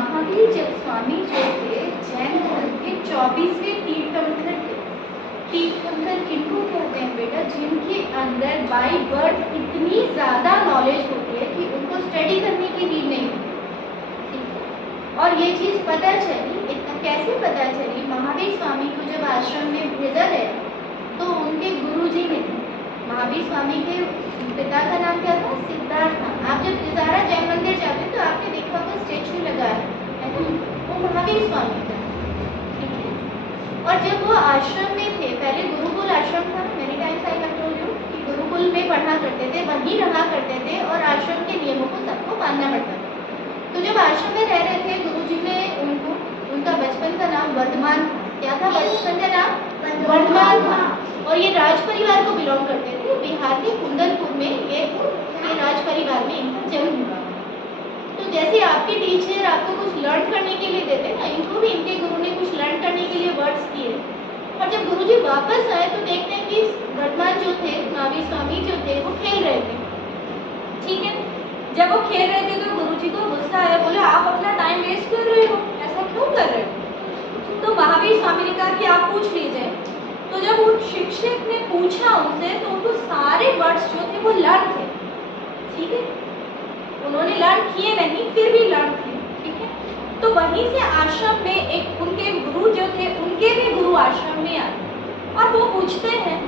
महावीर स्वामी जो थे जैन धर्म के 24वें तीर्थंकर थे। तीर्थंकर किनको कहते हैं बेटा? जिनके अंदर बाय बर्थ इतनी ज़्यादा नॉलेज होती है कि उनको स्टडी करने की नीड नहीं होती। ठीक है, और ये चीज़ पता चली, इतना कैसे पता चली? महावीर स्वामी को जब आश्रम में भेजा गया तो उनके गुरुजी ने, महावीर स्वामी के पिता का नाम क्या था? सिद्धार्थ था। आप जब तिजारा जैन मंदिर जाते हैं तो आपने देखा होगा स्टेचू लगा है ना, वो महावीर स्वामी का। ठीक है, और जब वो आश्रम में थे, पहले गुरुकुल आश्रम था, मैंने times I have told you कि गुरुकुल में पढ़ा करते थे, वहीं रहा करते थे और आश्रम के नियमों को सबको मानना पड़ता था। तो जब आश्रम में रह रहे थे, गुरुजी ने उनको, उनका बचपन का नाम वर्धमान, क्या था बचपन का नाम? वर्धमान था। और ये राज परिवार को बिलोंग करते थे। बिहार के कुंदनपुर में ये राज परिवार में इनका जन्म हुआ। तो जैसे आपके टीचर आपको कुछ लर्न करने के लिए देते ना, इनको भी इनके गुरु ने कुछ लर्न करने के लिए वर्ड्स दिए। और जब गुरुजी वापस आए तो देखते हैं कि वर्धमान जो थे, महावीर स्वामी जो थे, वो खेल रहे थे। ठीक है, जब वो खेल रहे थे तो गुरुजी को गुस्सा आया, बोले आप अपना टाइम वेस्ट कर रहे हो, ऐसा क्यों कर रहे हो? तो महावीर स्वामी ने कहा कि आप पूछ लीजिए। तो जब उन शिक्षक ने पूछा उनसे तो उनको सारे वर्ड्स जो थे वो लर्न थे। ठीक है, उन्होंने लर्न किए नहीं, फिर भी लर्न थे। ठीक है, तो वहीं से आश्रम में एक उनके गुरु जो थे, उनके भी गुरु आश्रम में आए और वो पूछते हैं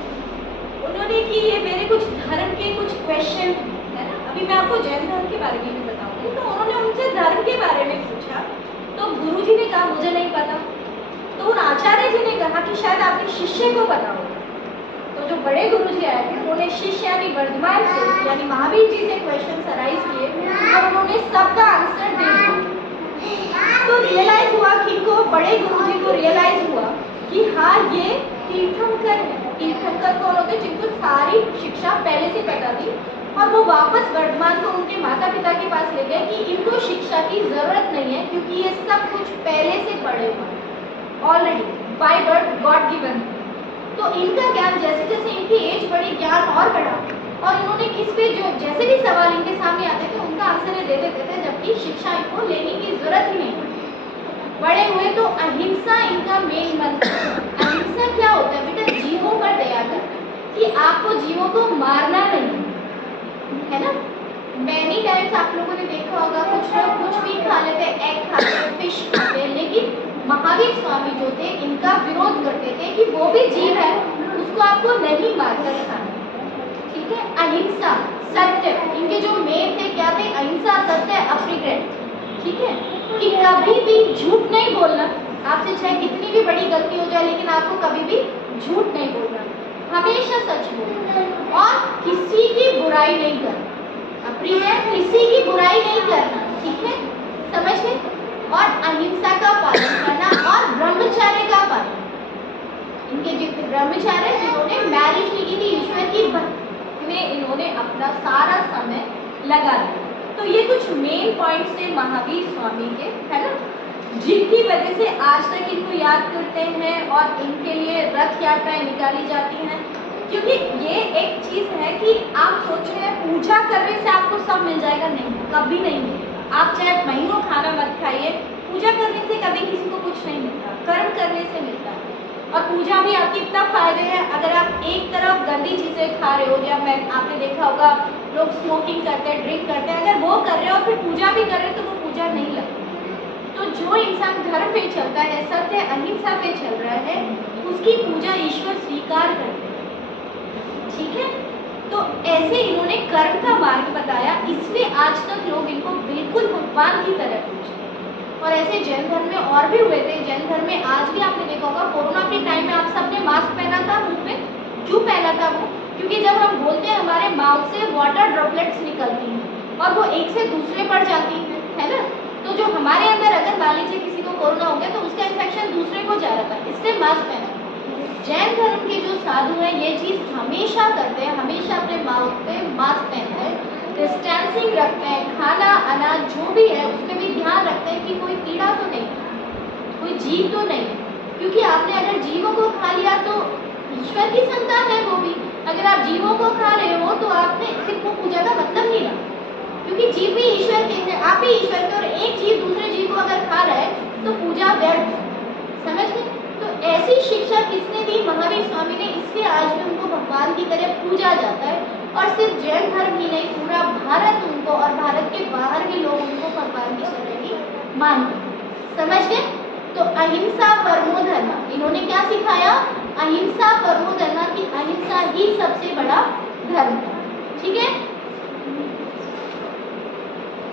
उन्होंने कि ये मेरे कुछ धर्म के कुछ क्वेश्चन है ना, अभी मैं आपको जैन धर्म के बारे में भी बताऊंगी। तो उन्होंने उनसे धर्म के बारे में पूछा तो गुरुजी ने कहा मुझे नहीं पता। तो उन आचार्य जी ने कहा कि शायद आपके शिष्य को पता होगा। तो जो बड़े गुरुजी आए थे उन्होंने शिष्य यानी वर्धमान से, यानी महावीर जी से क्वेश्चन अराइज किए और उन्होंने सबका आंसर दे दिया। तो रियलाइज हुआ कि इनको, बड़े गुरुजी को रियलाइज हुआ कि हाँ ये तीर्थंकर है। तीर्थंकर कौन होते? जिनको सारी शिक्षा पहले से पता थी और वो वापस वर्धमान को उनके माता पिता के पास ले गए कि इनको शिक्षा की जरूरत नहीं है क्योंकि ये सब कुछ पहले से पढ़े हुए हैं, already by birth God given. तो इनका ज्ञान जैसे जैसे इनकी एज बढ़ी, ज्ञान और बढ़ा और इन्होंने किस पे जो जैसे भी सवाल इनके सामने आते थे उनका आंसर ये दे देते थे, जबकि शिक्षा इनको लेने की जरूरत ही नहीं पड़ी। बड़े हुए तो अहिंसा इनका मेन मंत्र। अहिंसा क्या होता है बेटा? जीवों पर दया करना, कि आपको जीवों को मारना नहीं है ना। मैनी टाइम्स आप लोगों ने देखा होगा कुछ लोग कुछ भी खा लेते, एग खाते, फिश खाते, लेकिन महावीर स्वामी जो थे इनका विरोध करते थे कि वो भी जीव है, उसको आपको नहीं मारकर खाना। ठीक है, अहिंसा, सत्य, इनके जो मेन थे क्या थे? अहिंसा, सत्य, अपरिग्रह। ठीक है, कि कभी भी झूठ नहीं बोलना। आपसे चाहे कितनी भी बड़ी गलती हो जाए लेकिन आपको कभी भी झूठ नहीं बोलना, हमेशा सच बोलना और किसी की बुराई नहीं करना। अपरिग्रह, किसी की बुराई नहीं करना। ठीक है, समझ गए? और अहिंसा का पालन करना और ब्रह्मचर्य का पालन। इनके जो ब्रह्मचार्य जिन्होंने मैरिज नहीं की थी, ईश्वर की भक्ति में इन्होंने अपना सारा समय लगा दिया। तो ये कुछ मेन पॉइंट्स थे महावीर स्वामी के, है ना, जिनकी वजह से आज तक इनको याद करते हैं और इनके लिए रथ यात्राएं निकाली जाती हैं। क्योंकि ये एक चीज़ है कि आप सोच रहे हैं पूजा करने से आपको सब मिल जाएगा, नहीं, कभी नहीं मिलेगा। आप चाहे महीनों खाना मत खाइए, पूजा करने से कभी किसी को कुछ नहीं मिलता, कर्म करने से मिलता है। और पूजा भी आपकी तब फायदे हैं अगर आप एक तरफ गंदी चीज़ें खा रहे हो, या आपने देखा होगा लोग स्मोकिंग करते हैं, ड्रिंक करते हैं, अगर वो कर रहे हो और फिर पूजा भी कर रहे हो तो वो पूजा नहीं लगती। तो जो इंसान धर्म पे चलता है, सत्य अहिंसा पे चल रहा है, उसकी पूजा ईश्वर स्वीकार करते हैं। ठीक है, तो ऐसे इन्होंने कर्म का मार्ग बताया, इसलिए आज तक लोग इनको बिल्कुल भगवान की तरह पूजते हैं। और ऐसे जैन धर्म में और भी हुए थे। जैन धर्म में आज भी आपने देखा होगा, कोरोना के टाइम में आप सबने मास्क पहना था मुंह पे। क्यों पहना था वो? क्योंकि जब हम बोलते हैं हमारे माउथ से वाटर ड्रॉपलेट्स निकलती हैं और वो एक से दूसरे पर जाती हैं, है ना। तो जो हमारे अंदर अगर मान लीजिए किसी को कोरोना हो गया तो उसका इन्फेक्शन दूसरे को जा रहा था, इसलिए मास्क पहना। जैन धर्म के जो साधु हैं ये चीज़ हमेशा करते हैं, हमेशा अपने माउथ पे मास्क पहनते हैं, डिस्टेंसिंग रखते हैं, खाना अनाज जो भी है उसमें भी ध्यान रखते हैं कि कोई कीड़ा तो नहीं, कोई जीव तो नहीं। क्योंकि आपने अगर जीवों को खा लिया तो ईश्वर की संतान है वो भी। अगर आप जीवों को खा रहे हो तो आपने सिर्फ वो पूजा का मतलब नहीं रहा, क्योंकि जीव भी ईश्वर के हैं, आप भी ईश्वर के, और एक जीव दूसरे जीव को अगर खा रहा है तो पूजा व्यर्थ है। समझ गए? तो ऐसी शिक्षा किसने दी? महावीर स्वामी ने, इसलिए आज भी उनको भगवान की तरह पूजा जाता है। और सिर्फ जैन धर्म ही नहीं, पूरा भारत उनको और भारत के बाहर भी लोग उनको भगवान की शरणगी मानते हैं। समझ गए? तो अहिंसा परमो धर्म, इन्होंने क्या सिखाया? अहिंसा परमो धर्म, की अहिंसा ही सबसे बड़ा धर्म है। ठीक है?